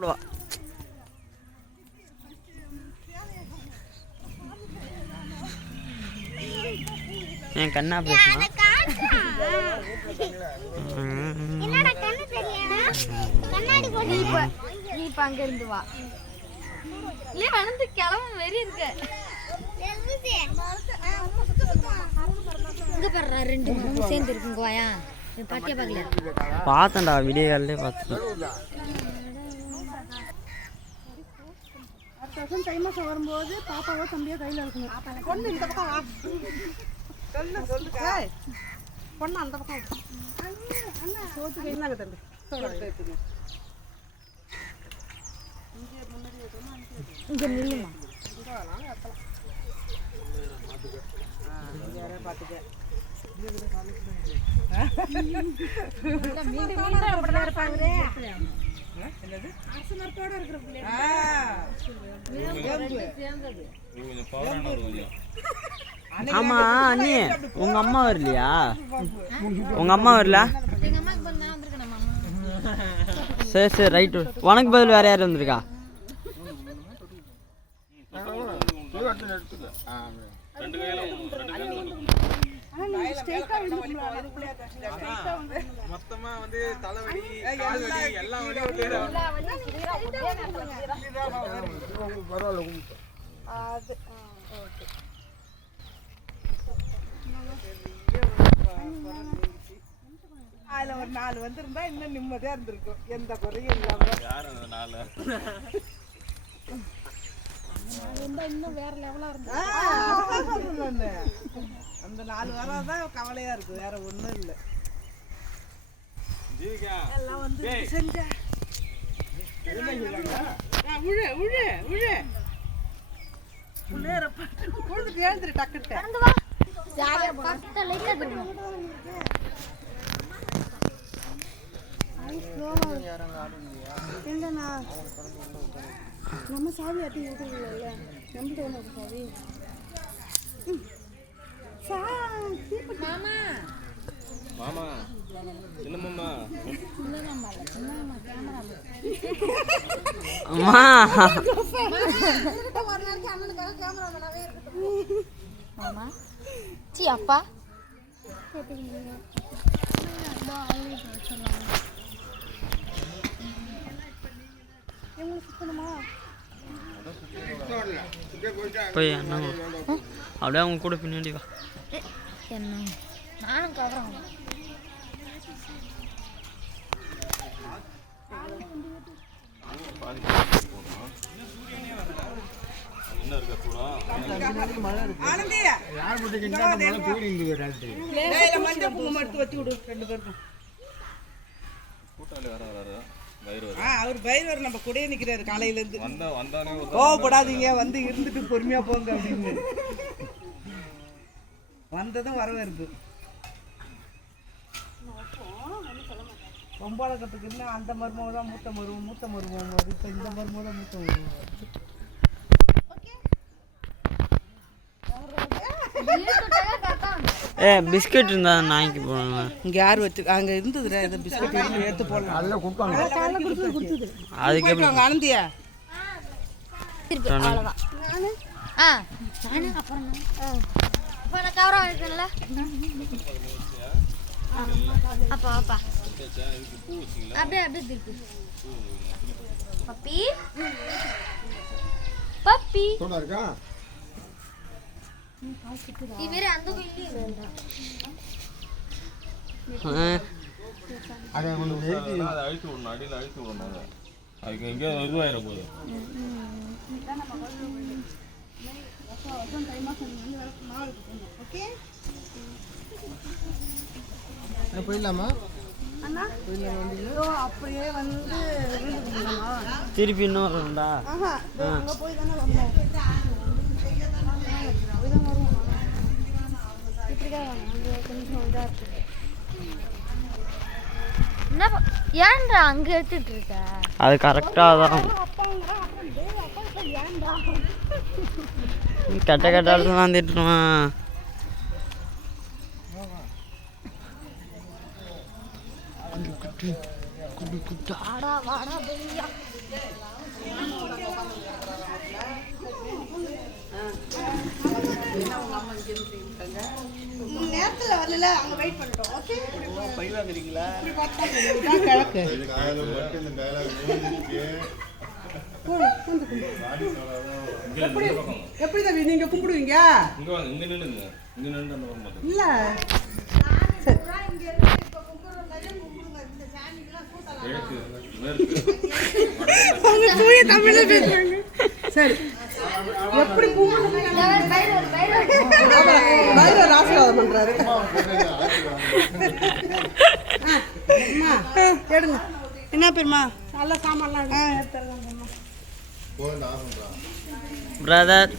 போடுவா. என் கண்ணா பேசுனா நீ இப்ப அங்க இருந்து வா. இல்ல வந்து கிளம்ப வெறி இருக்க. இங்க பாரு ரெண்டு மூணு சேர்ந்து இருக்குங்க வாயா. நீ பாத்தியா பாக்கல? பார்த்தேன்டா வீடியோ கால்லே பார்த்தேன். அடுத்த தை மாசம் வரும்போது பாப்பாவோ தம்பியோ கையில இருக்கணும். பொண்ணு இந்த பக்கம் வா. சொல்லுங்க. பொண்ணு அந்த பக்கம். அண்ணா சோத்து கையினாங்க தம்பி. இங்க நில்லுமா. பாத்துக்க. அரசமரத்தோட இருக்கிற பிள்ளை. ஆமா அண்ணி உங்க அம்மா வரலையா? உங்க அம்மா வரல? சரி சரி ரைட்டு. உனக்கு பதில் வேற யார் வந்திருக்கா? மொத்தமா வந்து தலைவலி எல்லாம் அதுல ஒரு 4 வந்திருந்தா இன்னும் நிம்மதியா இருந்திருக்கும். எந்த குறையும் இல்லாம. இன்னும் வேற லெவலா இருந்தா அந்த 4 வராதான் கவலையா இருக்கு. வேற ஒண்ணும் இல்ல. எல்லாம் வந்து செஞ்ச பொழுதுக்கு எழுந்துரு டக்குட்ட. இல்லண்ணா நம்ம சாவி அட்டி விட்டுருக்கல. நம்பிட்டு வந்து சாவி மாமா மாமா சின்ன மாமா அம்மா மாமா சி அப்பா போய் அண்ணா அப்படியே அவங்க கூட பின்னாடி வா. என்ன நானும் கவரம் அவர் பைரவர் நம்ம கூட நிக்கிறாரு காலையில இருந்து. கோவப்படாதீங்க வந்து இருந்துட்டு பொறுமையா போங்க அப்படின்னு வந்ததும் வரவேற்பு. பொம்பாளக்கத்துக்கு இன்னும் அந்த மருமகம் தான் மூத்த மருமகம் இப்போ இந்த மருமகம் தான் மூத்த மருமகம். பிஸ்கட் இருந்தா நாய்க்கு போடுங்க. இங்க யார் வச்சு அங்க இருந்ததுடா இந்த பிஸ்கட் எடுத்து போடலாம். அதல கொடுப்பாங்க. அதுக்கு எப்படி ஆனந்தியா அவ்வளவுதான். நானு அப்புறம் இப்போ நான் கவரம் இருக்குல்ல அப்பா அப்பா அப்படியே திருப்பி பப்பி பப்பி இருக்கா இவரே அந்த கோயிலே அதை அழித்து விடணும். அடியில் அழித்து விடணும். அதுக்கு எங்கேயோ இதுவாயிரும் போது போயிடலாமா? அப்படியே வந்து திருப்பி இன்னும் வரும்டா. அங்க போய் தானே வந்தோம். ஏன்டா அங்க எடுத்துட்டு இருக்க? அது கரெக்டா தான் கட்ட கட்டால வந்துட்டுருவான். வாடா வாடா இல்ல அங்க வெயிட் பண்ணிட்டோம். ஓகே பைவாங்கறீங்களா? இப்படி பார்த்தா இதான் கிழக்கு. காலையில மட்டும் இந்த டயலாக் மூஞ்சிச்சு. எப்படி தம்பி நீங்க கும்பிடுவீங்க? இங்க வாங்க, இங்க நில்லுங்க. இங்க நின்னு அந்த பக்கம் பாருங்க. இல்ல இங்க இருந்து இப்ப கும்பிடுற மாதிரியே கும்பிடுங்க. இந்த சாமிக்குலாம் சூட்டலாம். அவங்க தூய தமிழ்ல பேசுறாங்க. சரி எப்படி கும்பிடுங்க? பைரவர் ஆசீர்வாதம் பண்றாரு. அம்மா எடுங்க. என்ன பேருமா? நல்ல சாமான்லாம் எடுத்துறேன். போய் நான் பண்றேன். பிரதர்